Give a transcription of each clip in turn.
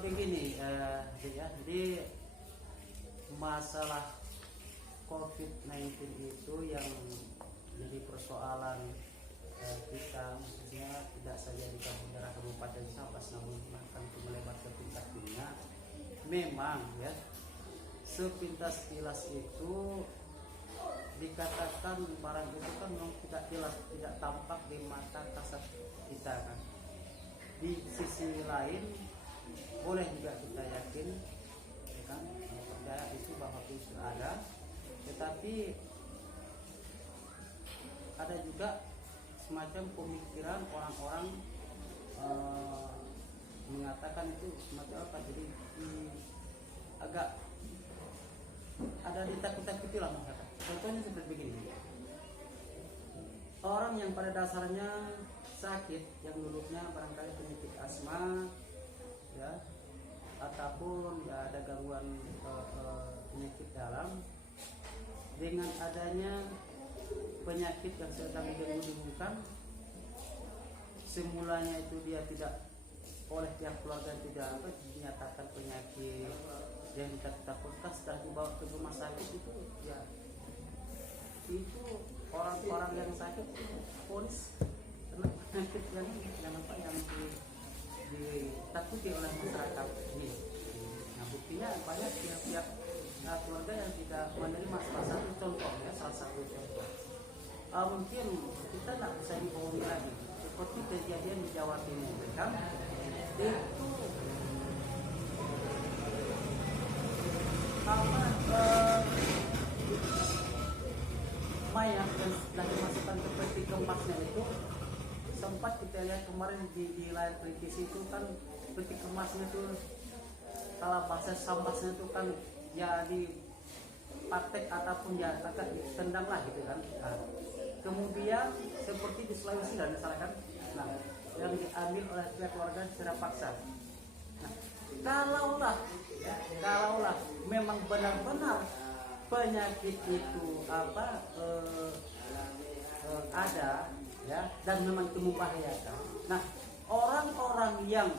Begini, ya, jadi masalah COVID-19 itu yang jadi persoalan kita, maksudnya tidak saja di Kabupaten Sambas namun akan melebar ke tingkat dunia. Memang ya, sepintas kilas itu dikatakan barang itu kan memang tidak jelas, tidak tampak di mata kasat kita kan. Di sisi lain boleh juga kita yakin ya kan, percaya itu bahwa itu ada, tetapi ada juga semacam pemikiran orang-orang mengatakan itu semacam apa, jadi agak ada ditakut-takuti lah masyarakat. Contohnya seperti begini, orang yang pada dasarnya sakit, yang dulunya barangkali penyakit asma ya, ataupun ya ada gangguan penyakit dalam, dengan adanya penyakit yang sedang didengung-dengungkan, semulanya itu dia tidak, oleh pihak keluarga tidak dinyatakan penyakit yang ditakutkan, setelah dibawa ke rumah sakit itu ya, itu orang-orang yang sakit polis kena penyakit yang apa, yang ditakuti oleh masyarakat ini. Nah, buktinya banyak pihak-pihak keluarga yang tidak menerima. Salah satu contoh ya, mungkin kita tidak bisa dibohongi lagi, seperti kejadian di Jawa Timur kan, itu mayat yang sudah dimasukkan ke peti kemasnya itu, sempat kita lihat kemarin di layar televisi itu kan, peti kemasnya itu kalau bahasa Sambasnya itu kan ya di patek ataupun ya agak ditendang lah gitu kan. Nah, kemudian seperti di Sulawesi dan misalkan, nah, yang diambil oleh pihak keluarga secara paksa. Nah, kalaulah memang benar-benar penyakit itu ada ya, dan memang itu membahayakan. Nah, orang-orang yang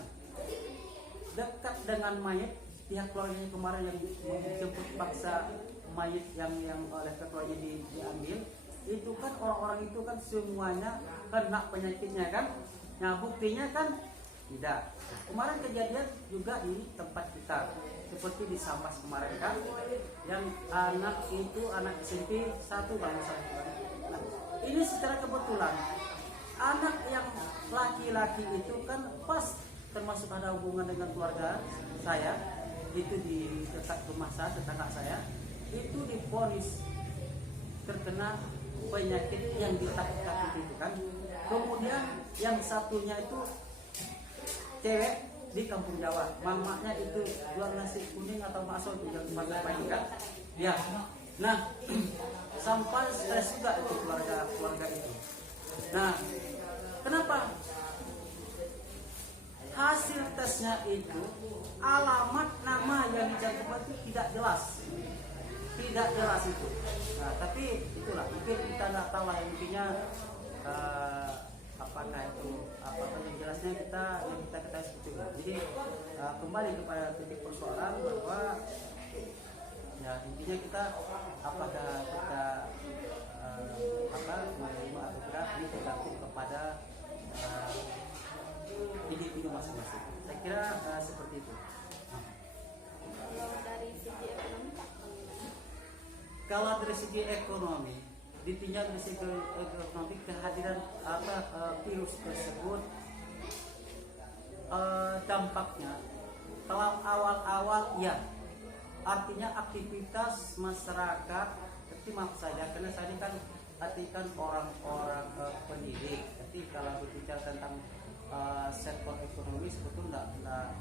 dekat dengan mayat, pihak keluarganya kemarin yang menjemput paksa mayat yang oleh keluarganya diambil, itu kan orang-orang itu kan semuanya kena penyakitnya kan. Nah, buktinya kan tidak. Kemarin kejadian juga di tempat kita, seperti di Sambas kemarin kan, yang anak itu anak SMP 1 bangsa. Nah, ini secara kebetulan anak yang laki-laki itu kan pas termasuk ada hubungan dengan keluarga saya, itu di dekat rumah saya, tetangga saya, itu divonis terkena penyakit yang ditakut-takuti itu kan. Kemudian yang satunya itu cewek di kampung Jawa, mamanya itu jual nasi kuning atau bakso itu yang pagi kan ya. Nah, sampai stres juga itu keluarga itu. Nah, kenapa? Hasil tesnya itu alamat nama yang dicantumkan itu tidak jelas itu. Nah, tapi itulah, mungkin kita nggak tahu lah, intinya apakah yang jelasnya kita ketahui seperti itu. Jadi kembali kepada titik persoalan bahwa ya, intinya kita apakah kita menerima atau tidak, ini tergantung kepada individu masing-masing. Saya kira seperti itu. Kalau dari segi ekonomi, ditinjau dari segi ekonomi, kehadiran virus tersebut, dampaknya kalau awal-awal ya, artinya aktivitas masyarakat, tapi maaf saja karena saya ini kan artikan orang-orang pendidik, tapi kalau berbicara tentang sektor ekonomi sebetulnya tidak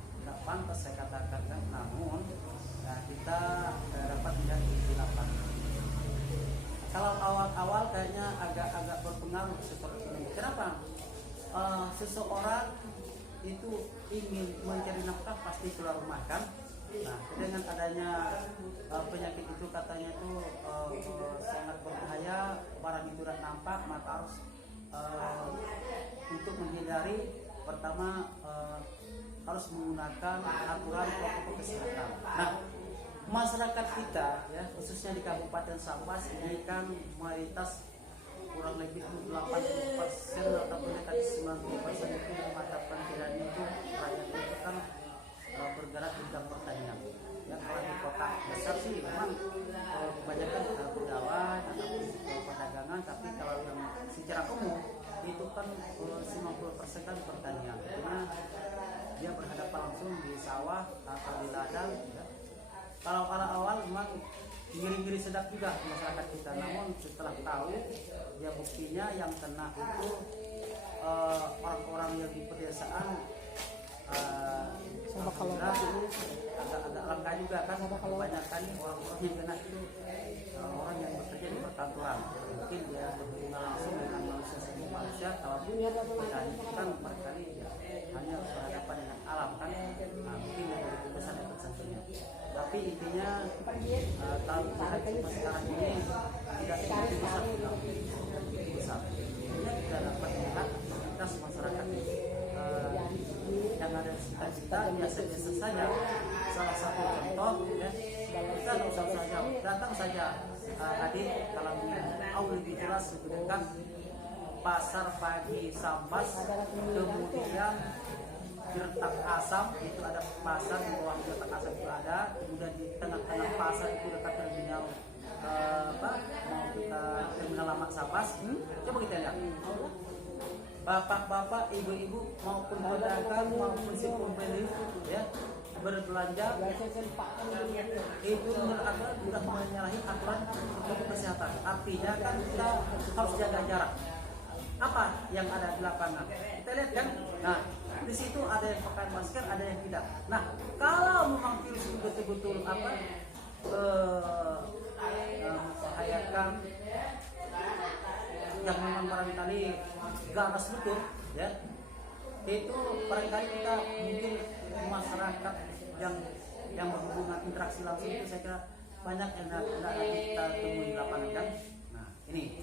pantas saya katakan kan, namun nah, kita dapat melihat di lapangan. Kalau awal-awal kayaknya agak berpengaruh sektor ekonomi. Kenapa? Seseorang itu ingin mencari nafkah pasti keluar rumah kan. Nah, dengan adanya penyakit itu katanya itu sangat berbahaya, barang itu tidak nampak, maka harus untuk menghindari, pertama harus menggunakan aturan protokol kesehatan. Nah, masyarakat kita ya khususnya di Kabupaten Sambas ini kan mayoritas kurang lebih 80% atau mendekati 90% itu mata pikirannya itu rakyat itu kan bergerak di bidang pertanian. Ya kalau di kota besar sih memang kebanyakan pegawai ataupun perdagangan, tapi kalau yang secara umum itu kan 90% kan pertanian. Karena dia berhadapan langsung di sawah atau di ladang. Ya. Kalau awal memang ngiri-ngiri sedap juga masyarakat kita, namun setelah tahu dia buktinya yang kena itu orang-orang yang di pedesaan agak langka juga kan, kebanyakan orang-orang yang kena itu orang yang bekerja di perkantoran, mungkin dia berhubungan langsung dengan manusia seni manusia. Kalau petani kan barangkali ya hanya berhadapan dengan alam kan, mungkin yang lebih besar dapat sanksinya. Tapi intinya tahun sekarang ini tidak begitu besar. Intinya kita dapat melihat aktivitas masyarakat yang ada di sekitar kita biasa-biasa saja. Salah satu contoh ya, kita tidak usah saja datang saja adik kalau lebih jelas lebih dekat pasar pagi Sambas, kemudian Gertak Asam itu ada pasar di bawah Gertak Asam itu ada, kemudian di tengah-tengah pasar itu dekat terminal mau kita terminal Lama Sambas. Coba kita lihat bapak-bapak, ibu-ibu maupun pedagang maupun si pembeli ya berbelanja itu menurut aturan sudah menyalahi aturan protokol kesehatan. Artinya kan kita harus jaga jarak. Apa yang ada di lapangan kita lihat kan, nah di situ ada yang pakai masker, ada yang tidak. Nah kalau memang virus itu betul-betul membahayakan yang memang barangkali ganas betul ya, itu barangkali kita mungkin masyarakat yang berhubungan interaksi langsung itu saya kira banyak yang tidak kita temui di lapangan kan. Nah ini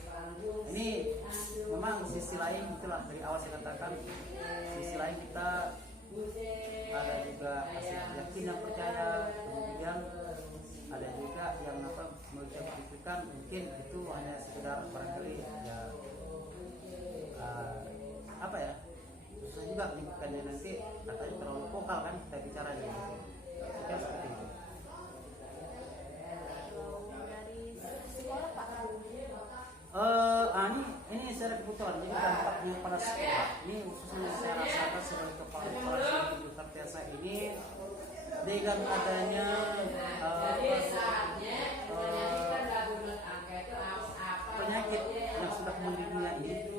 memang sisi lain itulah dari awal saya katakan, sisi lain kita ada juga yakin yang percaya, kemudian ada juga yang mengucapkan mungkin itu hanya sekedar barangkali ya susah juga menyebutkannya, nanti katanya terlalu vokal kan kita bicara di situ. Ya seperti itu. Ini secara kebetulan jadi dampaknya pada sekolah ini khususnya saya rasakan sebagai kepala sekolah di Kertesa ini dengan adanya penyakit yang sudah mendunia ini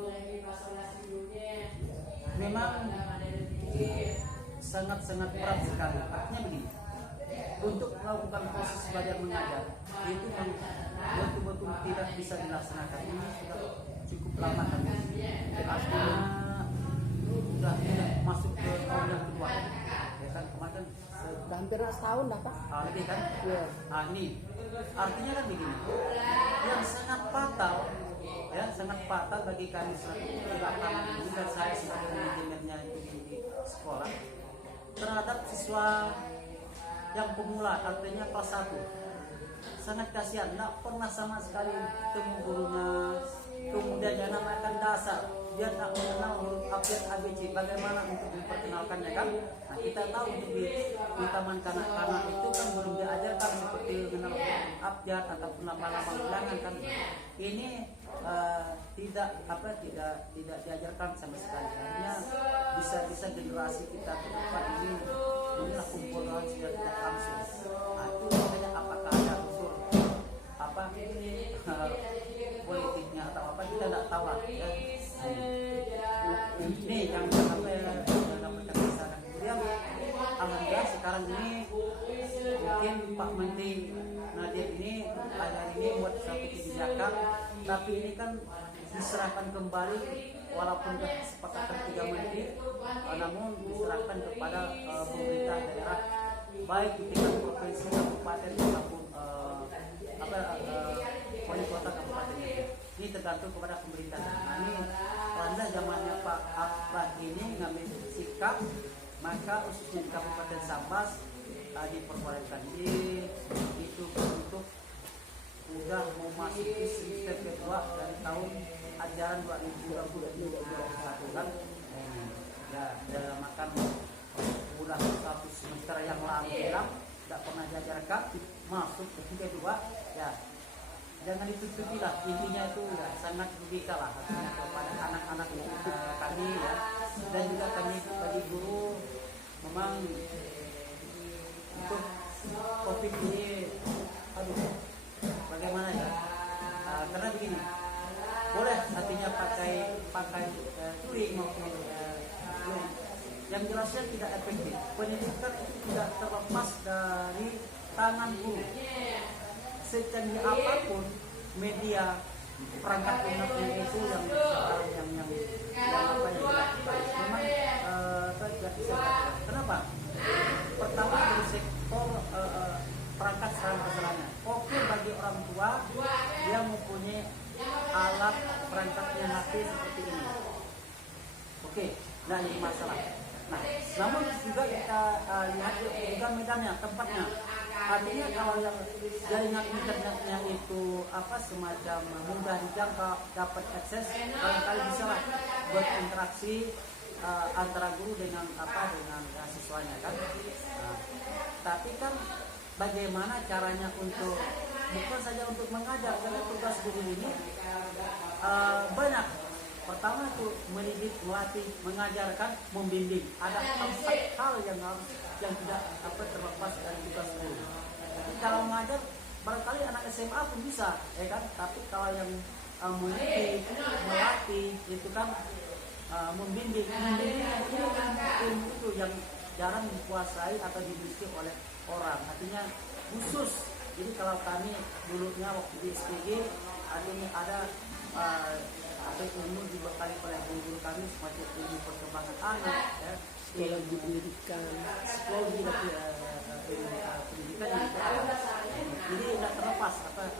memang sangat-sangat berat sekali. Artinya begini, untuk melakukan proses belajar mengajar itu betul-betul tidak bisa dilaksanakan. Ini sudah cukup lama kan, artinya sudah tidak masuk ke tahun yang kedua ya kan, kemarin hampir setahun lah Pak. Lebih kan? Yeah. Nah ini artinya kan begini, yang sangat fatal ya, sangat fatal bagi kami di lapangan ini dan saya sebagai manajemennya di sekolah terhadap siswa yang pemula, artinya kelas 1. Sangat kasihan, tidak pernah sama sekali ketemu gurunya, kemudian dia namakan dasar, dia tak mengenal huruf abjad ABC, bagaimana untuk memperkenalkannya kan? Nah kita tahu untuk di taman kanak-kanak itu kan belum diajarkan seperti mengenal huruf abjad ataupun nama-nama ulangan kan? Ini tidak diajarkan sama sekali. Artinya bisa generasi kita ke depan inilah kumpulan sudah tidak langsung. Nah, itu makanya apakah ada unsur politiknya atau apa kita tidak tahu lah ya. Ini yang dapat kami saran. Kemudian alhamdulillah sekarang ini mungkin Pak Menteri Nadiem ini ada ini buat satu kebijakan, tapi ini kan diserahkan kembali walaupun kesepakatan 3 menteri, namun diserahkan kepada pemerintah daerah baik di tingkat provinsi, kabupaten maupun wali kota kabupaten. Ini tergantung kepada pemerintah. Nah, ini pada zamannya Pak Akbar ini ngambil sikap maka khususnya di Kabupaten Sambas diperbolehkan itu untuk udah memasuki semester kedua dari tahun ajaran 2020-2021 kan. Ya, makan udah satu semester yang lalu tidak pernah diajarkan, masuk ke kedua ya. Jangan ditutupi lah, intinya itu ya, sangat merugikan lah artinya kepada anak-anak kami ya, dan juga kami bagi guru memang untuk COVID ini, aduh, bagaimana ya? Karena begini, boleh artinya pakai touring maupun yang jelasnya tidak efektif. Pendidikan itu tidak terlepas dari tangan guru. Secanggih apapun media perangkat lunaknya itu yang apa yang memang tidak bisa. Kenapa? Pertama dari sektor perangkat sarana prasarana. Oke, bagi orang tua dia mempunyai alat perangkatnya HP seperti ini. Oke, nah ini masalah. Nah, namun juga kita lihat juga medannya, tempatnya. Artinya kalau yang jaringan internetnya itu semacam mudah dijangkau, dapat akses, barangkali bisa lah berinteraksi antara guru dengan siswanya kan. Nah, tapi kan bagaimana caranya untuk bukan saja untuk mengajar, karena tugas guru ini banyak. Pertama itu mendidik, melatih, mengajarkan, membimbing. Ada 4 hal yang tidak terlepas dari tugas guru. Tapi kalau mengajar, barangkali anak SMA pun bisa, ya kan? Tapi kalau yang mendidik, melatih, itu kan membimbing ilmu itu yang jarang dikuasai atau dimiliki oleh orang. Artinya khusus. Jadi kalau kami dulunya waktu di SPG, artinya ada ilmu dibekali oleh guru kami semacam ilmu perkembangan anak, ya, psikologi pendidikan, psikologi pendidikan yang itu ada. Jadi tidak terlepas oleh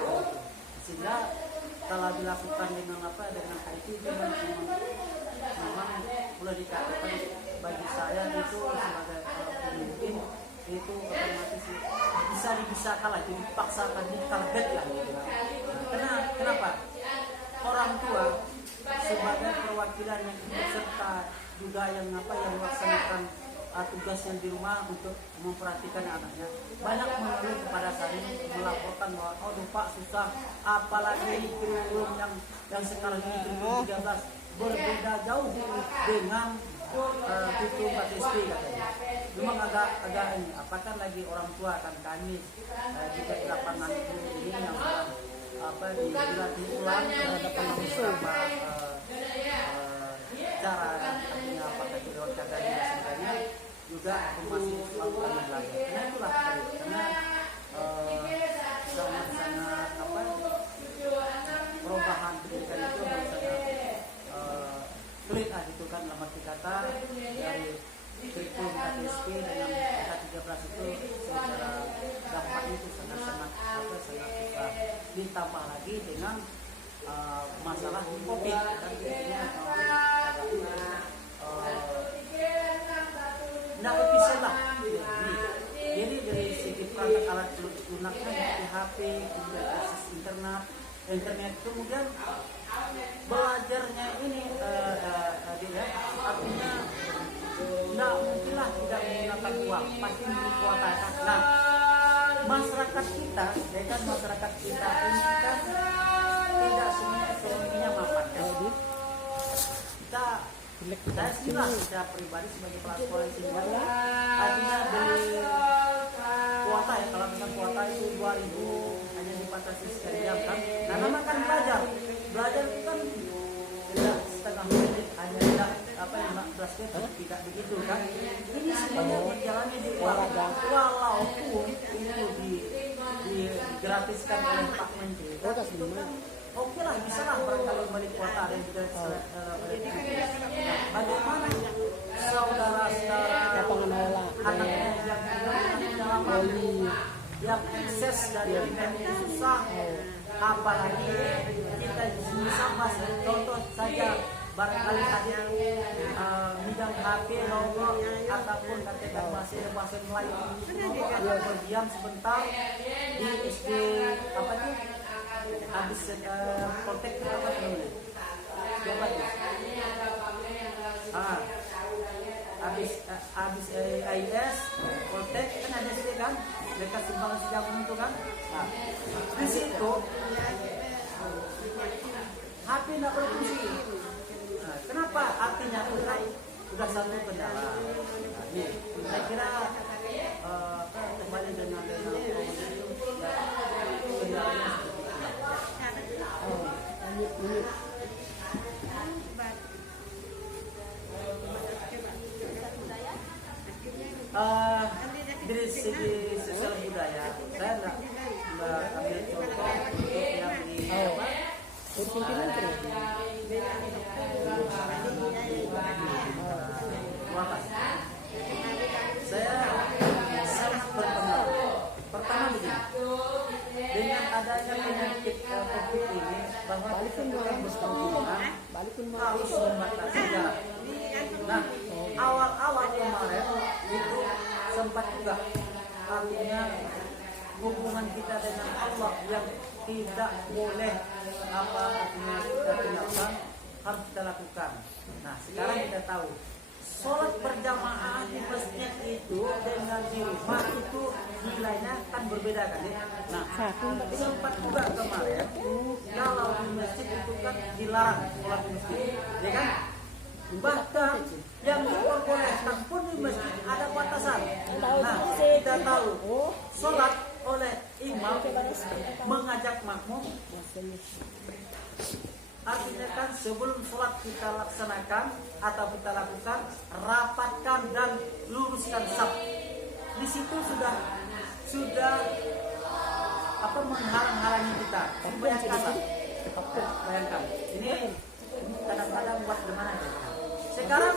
guru, sehingga kalau dilakukan dengan IT memang boleh dikatakan bagi saya itu sebagai pemimpin itu otomatis bisa dibisakan lah, dipaksakan, ditarget lah gitu. Kenapa? Orang tua sebagai perwakilan yang ikut serta juga yang melaksanakan tugasnya di rumah untuk memperhatikan anaknya, banyak mengeluh kepada kami, melaporkan bahwa Pak susah, apalagi kurikulum yang sekarang ini kurikulum 13 berbeda jauh dengan kurikulum KTSP katanya. Memang agak ini, apakah lagi orang tua akan kami juga di lapangan ini yang dilatih ulang terhadap langsung cara artinya apakah tidak katanya sebenarnya juga masih melakukan lagi. Karena itulah karena sangat perubahan pendidikan itu sangat sulit gitu kan, dalam arti kata dari kurikulum KTSP dengan K13 itu secara dampak itu sangat susah, ditambah lagi dengan masalah COVID dan tidak efisien lah. Jadi dari segi perangkat alat lunaknya seperti HP, kemudian akses internet, kemudian belajarnya ini artinya tidak mungkinlah tidak menggunakan uang, pasti kuota. Nah, masyarakat kita ini kan tidak semuanya ekonominya mapan. Saya sendiri secara pribadi sebagai kepala sekolah di sini, artinya beli kuota ya, kalau dengan kuota itu 2.000 hanya dibatasi sekian jam kan. Nah, nama kan belajar itu kan tidak setengah menit, hanya tidak 15 menit, tidak begitu kan. Ini semuanya berjalannya di uang, walaupun itu digratiskan oleh Pak Menteri. Itu kan oke lah, bisa lah barangkali balik kuota dan juga bagaimana saudara-saudara anaknya yang akses dari internet itu susah, apalagi kita bisa masuk contoh saja barangkali ada megang HP nongol ataupun katakan bahasa Melayu nongol atau berdiam sebentar di SD apa tuh habis kontak apa namanya siapa tuh habis AIS kontak kan ada sih kan dekat Simpang Sejagung itu kan. Nah di situ HP tidak berfungsi. Nah, kenapa? Artinya sudah satu kendala. Nah, ini saya kira kembali dengan kendalanya seperti itu. Dari segi sosial budaya, saya nggak ambil contoh untuk yang di apa? Saya sangat berpengaruh. Pertama begini, dengan adanya penyakit COVID ini, bahwa kita bukan bersentuhan, harus membatasi jarak. Nah, awal-awal kemarin itu sempat juga, artinya hubungan kita dengan Allah yang tidak boleh apa artinya kita tinggalkan harus kita lakukan. Nah sekarang kita tahu sholat berjamaah di masjid itu dengan di rumah itu nilainya kan berbeda kan ya. Nah sempat juga kemarin kalau di masjid itu kan dilarang sholat di masjid, ya kan? Bahkan yang diperbolehkan pun di masjid ada batasan. Nah kita tahu sholat oleh imam mengajak makmum, artinya kan sebelum sholat kita laksanakan atau kita lakukan, rapatkan dan luruskan saf. Di situ sudah apa menghalang-halangi kita. Bayangkan ini kadang-kadang buat gimana ya? Sekarang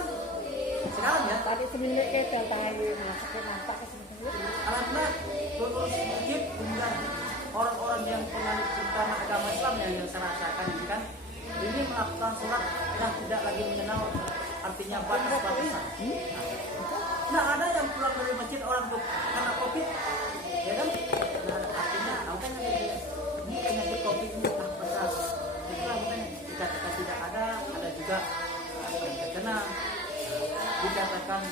ya. Tadi seminggu kita tahu nampak Alhamdulillah pengurus masjid kemudian orang-orang yang penganut utama agama Islam yang saya rasakan ini kan ini melakukan sholat dan tidak lagi mengenal artinya batas-batasan. Nah ada yang pulang dari masjid orang tuh karena COVID, ya kan? Nah, artinya makanya ini penyakit COVID ini besar. Itulah makanya dikatakan tidak ada juga yang terkena, dikatakan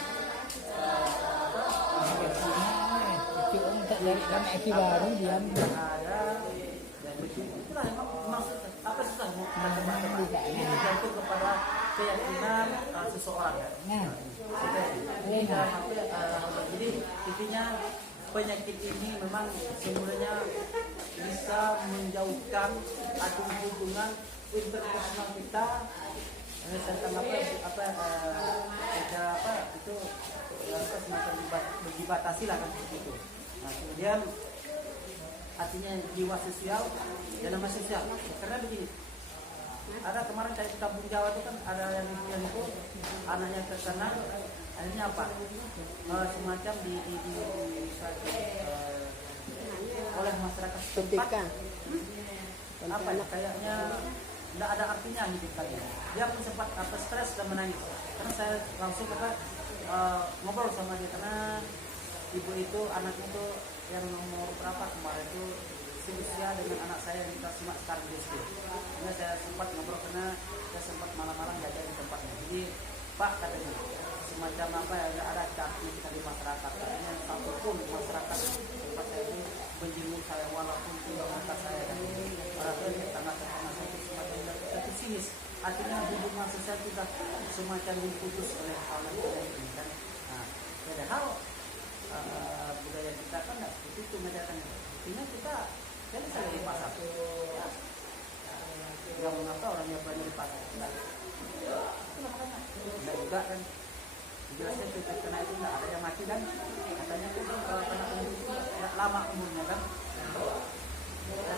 dari kan baru dia ada dan itulah maksud apa susah mau tebak-tebak ini tergantung kepada keyakinan seseorang ya. Jadi intinya penyakit ini memang sebenarnya bisa menjauhkan atau hubungan interpersonal kita tentang apa itu semacam dibatasi lah kan seperti itu. Nah kemudian artinya jiwa sosial dan nama sosial karena begini ada kemarin kayak di Kampung Jawa itu kan ada yang itu anaknya terkena akhirnya apa semacam oleh masyarakat setempat apa ya kayaknya tidak ada artinya gitu tadi dia pun sempat stres dan menangis karena saya langsung ngobrol sama dia karena ibu itu anak itu yang nomor berapa kemarin itu seusia dengan anak saya yang kita simak sekarang di SD. Karena saya sempat ngobrol karena saya sempat malam-malam jaga di tempatnya. Jadi Pak katanya semacam apa ya ada catnya kita di masyarakat. Artinya satu pun masyarakat tempat saya itu menjenguk saya walaupun tidak mata saya dan walaupun tetangga-tetangga saya itu semacam itu sinis. Artinya hubungan sosial kita semacam diputus oleh hal yang ini kan. Nah, padahal budaya kita kan nggak seperti itu menjadikannya. Artinya kita jadi saya di pasar. Ya. Yang mengapa orang yang banyak di pasar? Enggak. Itu makanya. Enggak juga kan. Jelasnya kita kena itu nggak ada yang mati kan. Katanya itu kalau kena umur itu nggak lama umurnya kan. Ya.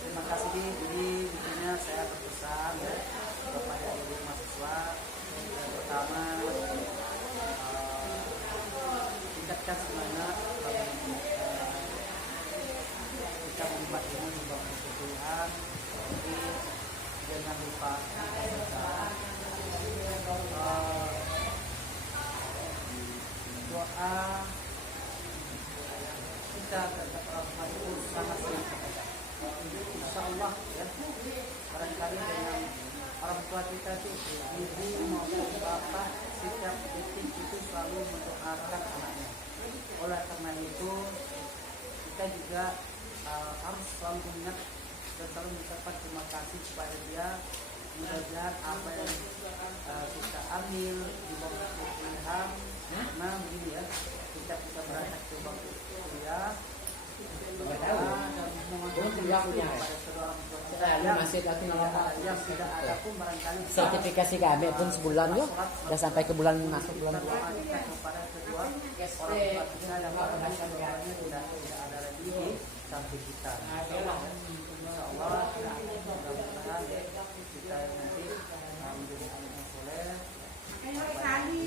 Terima kasih. Jadi intinya saya berpesan ya kepada ibu mahasiswa kita semangat kita membuat ini di bawah kesedihan. Jadi jangan lupa doa kita terhadap orang tua itu sangat-sangat berbeda. Insya Allah ya, barangkali dengan orang tua kita itu ibu maupun bapak setiap detik itu selalu mendoakan anaknya. Oleh karena itu kita juga harus selalu ingat dan selalu mengucapkan terima kasih kepada dia. Mudah-mudahan apa yang kita ambil di bawah kuliah, nah begini ya, kita berangkat ke bawah kuliah dan mohon kepada saudara orang tua kita yang tidak ada pun barangkali Sertifikasi kami pun sebulan yuk. Udah sampai ke bulan masuk bulan doa kita kepada kedua orang tua kita yang barangkali tidak ada lagi di samping kita. Insya Allah mudah-mudahan kita nanti menjadi anak yang soleh. Kami